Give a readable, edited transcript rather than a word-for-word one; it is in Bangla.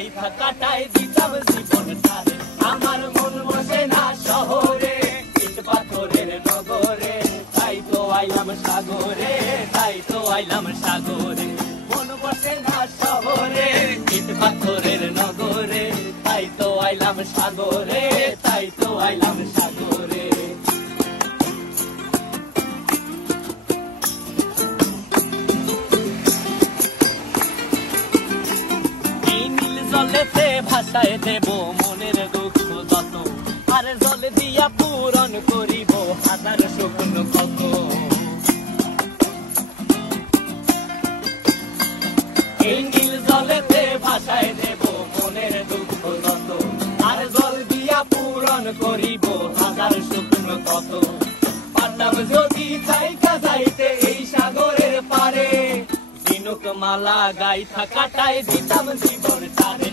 গাইথা কাটাই দিতাম জীবনটারে। আমার মন বসে না শহরে, ইট পাথরের নগরে, তাই তো আইলাম সাগরে, তাই তো আইলাম সাগরে। মন বসে না শহরে, ইট পাথরের নগরে, তাই তো আইলাম সাগরে, তাই তো আইলাম সাগরে। জলেতে ভাসায় দেব মনের দুঃখ যত, আর জল দিয়া পূরণ করিব হাজার স্বপ্ন কত। এই নীল জলেতে ভাসায় দেব মনের দুঃখ যত, আর জল দিয়া পূরণ করিব হাজার স্বপ্ন কত। পারতাম যদি থাইকা যাইতে এই সাগরের পারে, ঝিনুক মালা গাইথা কাটাই দিতাম জীবনটারে।